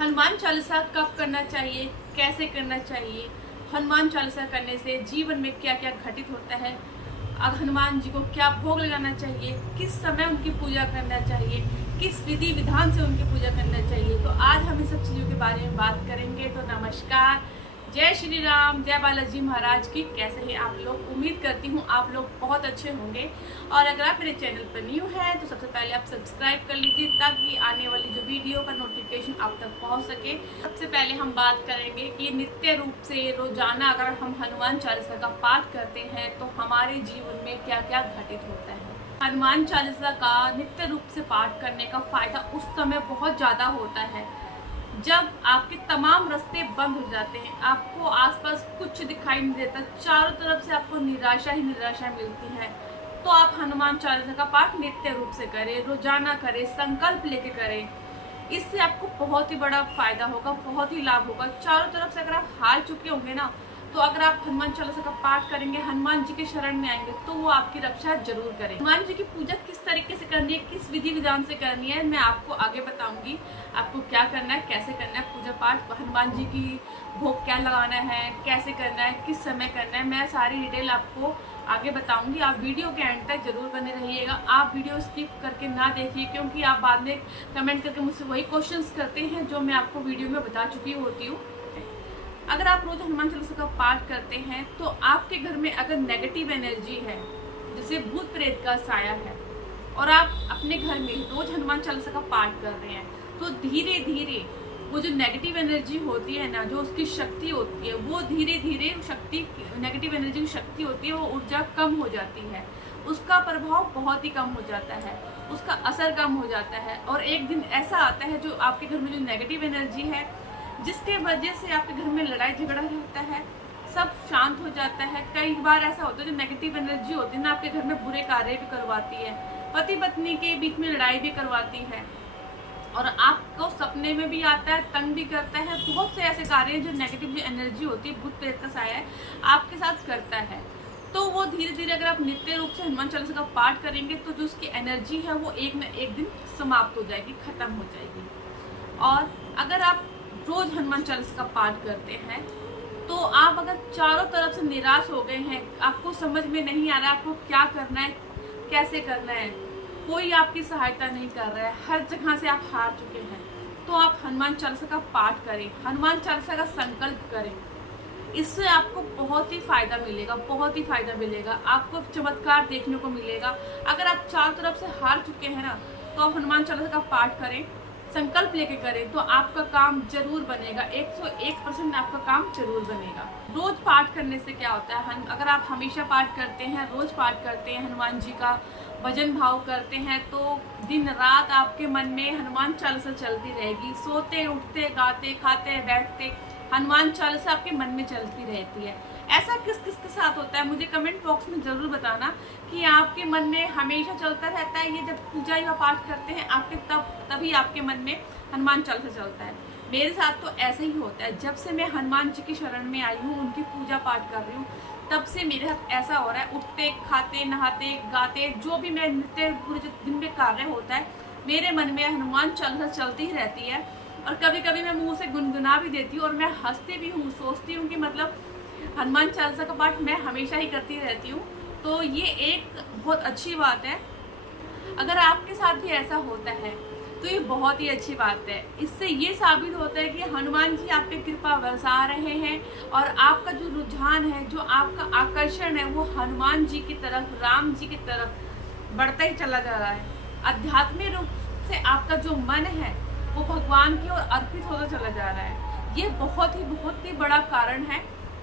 हनुमान चालीसा कब करना चाहिए, कैसे करना चाहिए, हनुमान चालीसा करने से जीवन में क्या क्या घटित होता है, अब हनुमान जी को क्या भोग लगाना चाहिए, किस समय उनकी पूजा करना चाहिए, किस विधि विधान से उनकी पूजा करना चाहिए। तो आज हम इन सब चीज़ों के बारे में बात करेंगे। तो नमस्कार, जय श्री राम, जय बालाजी महाराज की। कैसे हैं आप लोग? उम्मीद करती हूँ आप लोग बहुत अच्छे होंगे। और अगर आप मेरे चैनल पर न्यू हैं तो सबसे पहले आप सब्सक्राइब कर लीजिए ताकि आने वाली जो वीडियो का नोटिफिकेशन आप तक पहुँच सके। सबसे पहले हम बात करेंगे कि नित्य रूप से रोजाना अगर हम हनुमान चालीसा का पाठ करते हैं तो हमारे जीवन में क्या क्या घटित होता है। हनुमान चालीसा का नित्य रूप से पाठ करने का फायदा उस समय बहुत ज़्यादा होता है जब आपके तमाम रास्ते बंद हो जाते हैं, आपको आसपास कुछ दिखाई नहीं देता, चारों तरफ से आपको निराशा ही निराशा मिलती है। तो आप हनुमान चालीसा का पाठ नित्य रूप से करें, रोजाना करें, संकल्प लेके करें। इससे आपको बहुत ही बड़ा फायदा होगा, बहुत ही लाभ होगा। चारों तरफ से अगर आप हार चुके होंगे ना, तो अगर आप हनुमान चालीसा का पाठ करेंगे, हनुमान जी के शरण में आएंगे तो वो आपकी रक्षा जरूर करें। हनुमान जी की पूजा किस तरीके से करनी है, किस विधि विधान से करनी है, मैं आपको आगे बताऊंगी। आपको क्या करना है, कैसे करना है पूजा पाठ, हनुमान जी की भोग क्या लगाना है, कैसे करना है, किस समय करना है, मैं सारी डिटेल आपको आगे बताऊंगी। आप वीडियो के एंड तक जरूर बने रहिएगा। आप वीडियो स्किप करके ना देखिए, क्योंकि आप बाद में कमेंट करके मुझसे वही क्वेश्चंस करते हैं जो मैं आपको वीडियो में बता चुकी होती हूँ। अगर आप रोज हनुमान चालीसा का पाठ करते हैं तो आपके घर में अगर नेगेटिव एनर्जी है, जैसे भूत प्रेत का साया है, और आप अपने घर में रोज हनुमान चालीसा का पाठ कर रहे हैं, तो धीरे धीरे वो जो नेगेटिव एनर्जी होती है ना, जो उसकी शक्ति होती है, वो धीरे धीरे शक्ति, नेगेटिव एनर्जी की शक्ति होती है, वो ऊर्जा कम हो जाती है, उसका प्रभाव बहुत ही कम हो जाता है, उसका असर कम हो जाता है। और एक दिन ऐसा आता है जो आपके घर में जो नेगेटिव एनर्जी है, जिसके वजह से आपके घर में लड़ाई झगड़ा रहता है, सब शांत हो जाता है। कई बार ऐसा होता है जो नेगेटिव एनर्जी होती है ना, आपके घर में बुरे कार्य भी करवाती है, पति पत्नी के बीच में लड़ाई भी करवाती है, और आपको सपने में भी आता है, तंग भी करता है। बहुत से ऐसे कार्य जो नेगेटिव जो एनर्जी होती है, भूत प्रेत का साया है, आपके साथ करता है। तो वो धीरे धीरे अगर आप नित्य रूप से हनुमान चालीसा का पाठ करेंगे तो जो उसकी एनर्जी है वो एक न एक दिन समाप्त हो जाएगी, खत्म हो जाएगी। और अगर आप रोज हनुमान चालीसा का पाठ करते हैं तो आप अगर चारों तरफ से निराश हो गए हैं, आपको समझ में नहीं आ रहा है आपको क्या करना है, कैसे करना है, कोई आपकी सहायता नहीं कर रहा है, हर जगह से आप हार चुके हैं, तो आप हनुमान चालीसा का पाठ करें, हनुमान चालीसा का संकल्प करें। इससे आपको बहुत ही फायदा मिलेगा, बहुत ही फायदा मिलेगा, आपको चमत्कार देखने को मिलेगा। अगर आप चारों तरफ से हार चुके हैं ना, तो आप हनुमान चालीसा का पाठ करें, संकल्प लेके करें, तो आपका काम जरूर बनेगा, 101% आपका काम जरूर बनेगा। रोज पाठ करने से क्या होता है, अगर आप हमेशा पाठ करते हैं, रोज पाठ करते हैं, हनुमान जी का भजन भाव करते हैं, तो दिन रात आपके मन में हनुमान चालीसा चलती रहेगी। सोते उठते गाते खाते बैठते हनुमान चालीसा आपके मन में चलती रहती है। ऐसा किस किस के साथ होता है, मुझे कमेंट बॉक्स में जरूर बताना कि आपके मन में हमेशा चलता रहता है ये, जब पूजा या पाठ करते हैं आपके तभी आपके मन में हनुमान चालीसा चलता है। मेरे साथ तो ऐसे ही होता है, जब से मैं हनुमान जी की शरण में आई हूँ, उनकी पूजा पाठ कर रही हूँ, तब से मेरे साथ ऐसा हो रहा है। उठते खाते नहाते गाते जो भी मैं नित्य पूरे दिन में कार्य होता है, मेरे मन में हनुमान चालीसा चलती ही रहती है। और कभी कभी मैं मुंह से गुनगुना भी देती हूँ और मैं हंसती भी हूँ, सोचती हूँ कि मतलब हनुमान चालीसा का पाठ मैं हमेशा ही करती रहती हूँ। तो ये एक बहुत अच्छी बात है। अगर आपके साथ भी ऐसा होता है तो ये बहुत ही अच्छी बात है। इससे ये साबित होता है कि हनुमान जी आप पे कृपा बरसा रहे हैं, और आपका जो रुझान है, जो आपका आकर्षण है, वो हनुमान जी की तरफ, राम जी की तरफ बढ़ता ही चला जा रहा है। आध्यात्मिक रूप से आपका जो मन है वो भगवान की ओर अर्पित होता चला जा रहा है। ये बहुत ही बड़ा कारण है,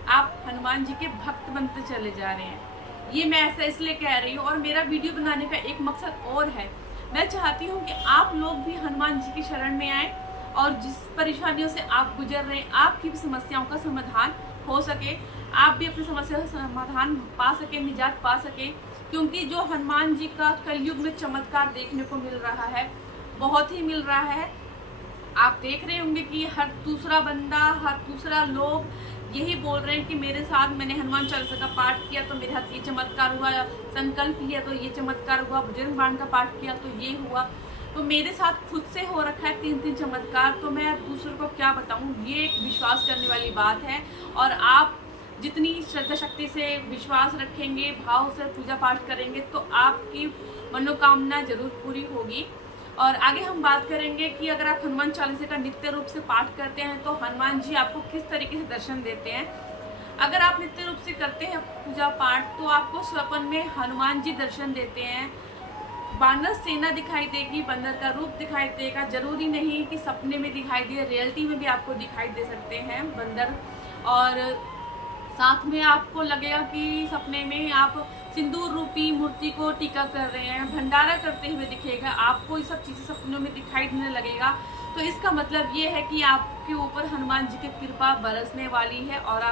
आप हनुमान जी के भक्त बनते चले जा रहे हैं। ये मैं ऐसा इसलिए कह रही हूँ, और मेरा वीडियो बनाने का एक मकसद और है। मैं चाहती हूँ कि आप लोग भी हनुमान जी की शरण में आए, और जिस परेशानियों से आप गुजर रहे हैं, आपकी भी समस्याओं का समाधान हो सके, आप भी अपनी समस्या का समाधान पा सके, निजात पा सके। क्योंकि जो हनुमान जी का कलयुग में चमत्कार देखने को मिल रहा है, बहुत ही मिल रहा है। आप देख रहे होंगे कि हर दूसरा बंदा, हर दूसरा लोग यही बोल रहे हैं कि मेरे साथ, मैंने हनुमान चालीसा का पाठ किया तो मेरे साथ ये चमत्कार हुआ, संकल्प लिया तो ये चमत्कार हुआ, भजन बाण का पाठ किया तो ये हुआ। तो मेरे साथ खुद से हो रखा है 3-3 चमत्कार, तो मैं दूसरों को क्या बताऊं। ये एक विश्वास करने वाली बात है, और आप जितनी श्रद्धा शक्ति से विश्वास रखेंगे, भाव से पूजा पाठ करेंगे, तो आपकी मनोकामना जरूर पूरी होगी। और आगे हम बात करेंगे कि अगर आप हनुमान चालीसा का नित्य रूप से पाठ करते हैं तो हनुमान जी आपको किस तरीके से दर्शन देते हैं। अगर आप नित्य रूप से करते हैं पूजा पाठ तो आपको स्वप्न में हनुमान जी दर्शन देते हैं। बानर सेना दिखाई देगी, बंदर का रूप दिखाई देगा। जरूरी नहीं कि सपने में दिखाई दे, रियलिटी में भी आपको दिखाई दे सकते हैं बंदर। और साथ में आपको लगेगा कि सपने में आप सिंदूर रूपी मूर्ति को टीका कर रहे हैं, भंडारा करते हुए दिखेगा। आपको ये सब चीज़ें सपनों में दिखाई देने लगेगा, तो इसका मतलब ये है कि आपके ऊपर हनुमान जी की कृपा बरसने वाली है। और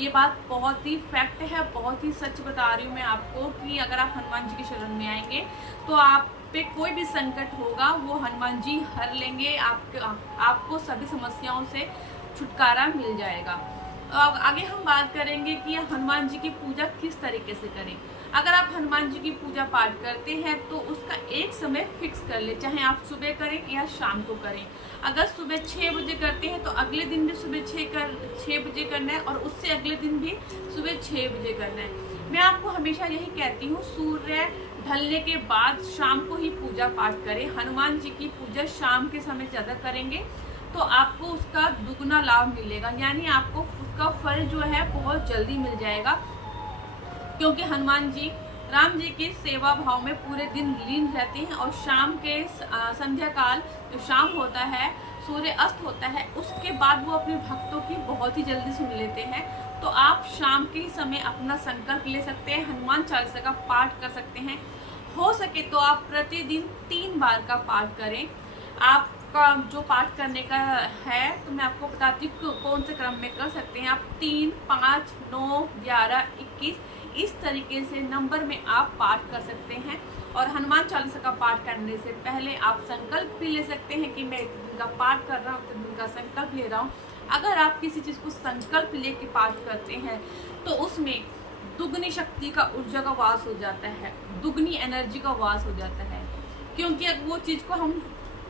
ये बात बहुत ही फैक्ट है, बहुत ही सच बता रही हूँ मैं आपको कि अगर आप हनुमान जी के शरण में आएंगे तो आप पे कोई भी संकट होगा वो हनुमान जी हर लेंगे। आपको सभी समस्याओं से छुटकारा मिल जाएगा। अब आगे हम बात करेंगे कि हनुमान जी की पूजा किस तरीके से करें। अगर आप हनुमान जी की पूजा पाठ करते हैं तो उसका एक समय फिक्स कर ले, चाहे आप सुबह करें या शाम को करें। अगर सुबह 6 बजे करते हैं तो अगले दिन भी सुबह 6 बजे करना है, और उससे अगले दिन भी सुबह 6 बजे करना है। मैं आपको हमेशा यही कहती हूँ, सूर्य ढलने के बाद शाम को ही पूजा पाठ करें। हनुमान जी की पूजा शाम के समय ज़्यादा करेंगे तो आपको उसका दुगना लाभ मिलेगा, यानी आपको उसका फल जो है बहुत जल्दी मिल जाएगा। क्योंकि हनुमान जी राम जी की सेवा भाव में पूरे दिन लीन रहते हैं, और शाम के संध्या काल जो शाम होता है, सूर्य अस्त होता है, उसके बाद वो अपने भक्तों की बहुत ही जल्दी सुन लेते हैं। तो आप शाम के ही समय अपना संकल्प ले सकते हैं, हनुमान चालीसा का पाठ कर सकते हैं। हो सके तो आप प्रतिदिन 3 बार का पाठ करें। आपका जो पाठ करने का है तो मैं आपको बताती हूँ कौन से क्रम में कर सकते हैं। आप 3, 5, 9, 11, 21 इस तरीके से नंबर में आप पाठ कर सकते हैं। और हनुमान चालीसा का पाठ करने से पहले आप संकल्प भी ले सकते हैं कि मैं इतने दिन का पाठ कर रहा हूँ, इतने दिन का संकल्प ले रहा हूँ। अगर आप किसी चीज़ को संकल्प लेके पाठ करते हैं तो उसमें दुगनी शक्ति का, ऊर्जा का वास हो जाता है, दुगनी एनर्जी का वास हो जाता है। क्योंकि अगर वो चीज़ को हम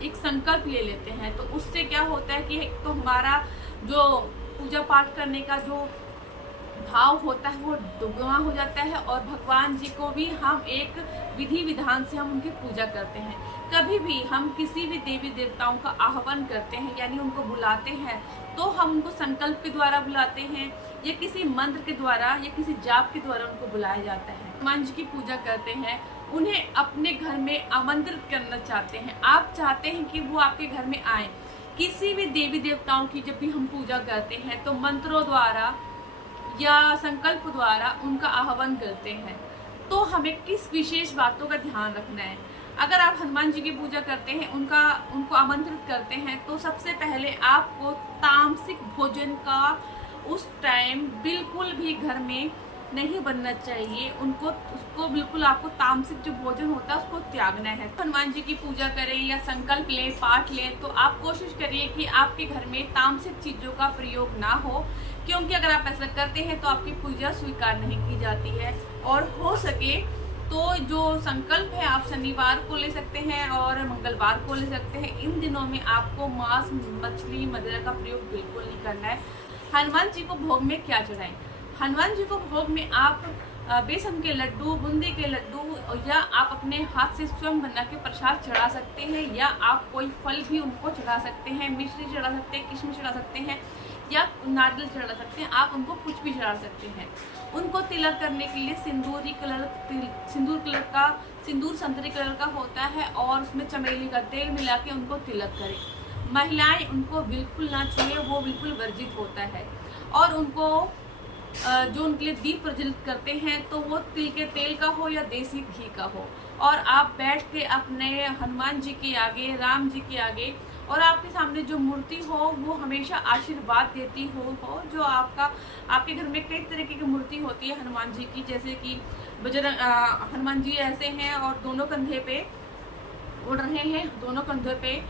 एक संकल्प ले लेते हैं तो उससे क्या होता है कि एक तो हमारा जो पूजा पाठ करने का जो भाव होता है वो दुगना हो जाता है, और भगवान जी को भी हम एक विधि विधान से हम उनकी पूजा करते हैं। कभी भी हम किसी भी देवी देवताओं का आह्वान करते हैं, यानी उनको बुलाते हैं, तो हम उनको संकल्प के द्वारा बुलाते हैं, या किसी मंत्र के द्वारा या किसी जाप के द्वारा उनको बुलाया जाता है। हनुमान जी की पूजा करते हैं, उन्हें अपने घर में आमंत्रित करना चाहते हैं। आप चाहते हैं कि वो आपके घर में आए। किसी भी देवी देवताओं की जब भी हम पूजा करते हैं तो मंत्रों द्वारा या संकल्प द्वारा उनका आह्वान करते हैं। तो हमें किस विशेष बातों का ध्यान रखना है। अगर आप हनुमान जी की पूजा करते हैं, उनको आमंत्रित करते हैं, तो सबसे पहले आपको तामसिक भोजन का उस टाइम बिल्कुल भी घर में नहीं बनना चाहिए। उसको बिल्कुल आपको तामसिक जो भोजन होता है उसको त्यागना है। हनुमान जी की पूजा करें या संकल्प लें, पाठ लें, तो आप कोशिश करिए कि आपके घर में तामसिक चीज़ों का प्रयोग ना हो, क्योंकि अगर आप ऐसा करते हैं तो आपकी पूजा स्वीकार नहीं की जाती है। और हो सके तो जो संकल्प है आप शनिवार को ले सकते हैं और मंगलवार को ले सकते हैं। इन दिनों में आपको मांस, मछली, मदिरा का प्रयोग बिल्कुल नहीं करना है। हनुमान जी को भोग में क्या चढ़ाएं? हनुमान जी को भोग में आप बेसन के लड्डू, बूंदी के लड्डू, या आप अपने हाथ से स्वयं बना के प्रसाद चढ़ा सकते हैं, या आप कोई फल भी उनको चढ़ा सकते हैं। मिश्री चढ़ा सकते हैं, किशमिश चढ़ा सकते हैं, या नारियल चढ़ा सकते हैं। आप उनको कुछ भी चढ़ा सकते हैं। उनको तिलक करने के लिए सिंदूर संतरी कलर का होता है, और उसमें चमेली का तेल मिला के उनको तिलक करें। महिलाएं उनको बिल्कुल ना छुए, वो बिल्कुल वर्जित होता है। और उनको जो उनके लिए दीप प्रज्वलित करते हैं तो वो तिल के तेल का हो या देसी घी का हो, और आप बैठ के अपने हनुमान जी के आगे, राम जी के आगे, और आपके सामने जो मूर्ति हो वो हमेशा आशीर्वाद देती हो। जो आपके घर में कई तरीके की मूर्ति होती है हनुमान जी की, जैसे कि हनुमान जी ऐसे हैं और दोनों कंधे पे उड़ रहे हैं, दोनों कंधों पे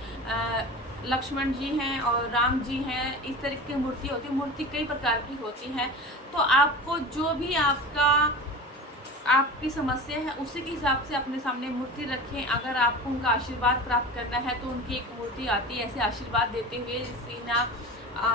लक्ष्मण जी हैं और राम जी हैं। इस तरीके की मूर्ति होती है। मूर्ति कई प्रकार की होती है। तो आपको जो भी आपका आपकी समस्या है उसी के हिसाब से अपने सामने मूर्ति रखें। अगर आपको उनका आशीर्वाद प्राप्त करना है तो उनकी एक मूर्ति आती है ऐसे आशीर्वाद देते हुए, सीना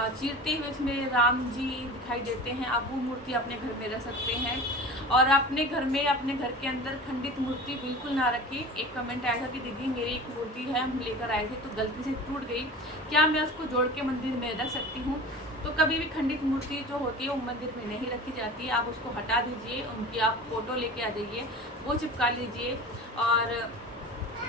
चीरते हुए इसमें राम जी दिखाई देते हैं। आप वो मूर्ति अपने घर में रख सकते हैं। और अपने घर में, अपने घर के अंदर खंडित मूर्ति बिल्कुल ना रखें। एक कमेंट आया था कि दीदी मेरी एक मूर्ति है, हम लेकर आए थे तो गलती से टूट गई, क्या मैं उसको जोड़ के मंदिर में रख सकती हूँ? तो कभी भी खंडित मूर्ति जो होती है वो मंदिर में नहीं रखी जाती है। आप उसको हटा दीजिए, उनकी आप फोटो लेके आ जाइए, वो चिपका लीजिए। और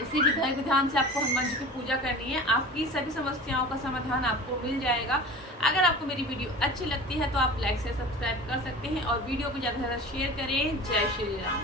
इसी विधान से आपको हनुमान जी की पूजा करनी है। आपकी सभी समस्याओं का समाधान आपको मिल जाएगा। अगर आपको मेरी वीडियो अच्छी लगती है तो आप लाइक से सब्सक्राइब कर सकते हैं और वीडियो को ज़्यादा से ज़्यादा शेयर करें। जय श्री राम।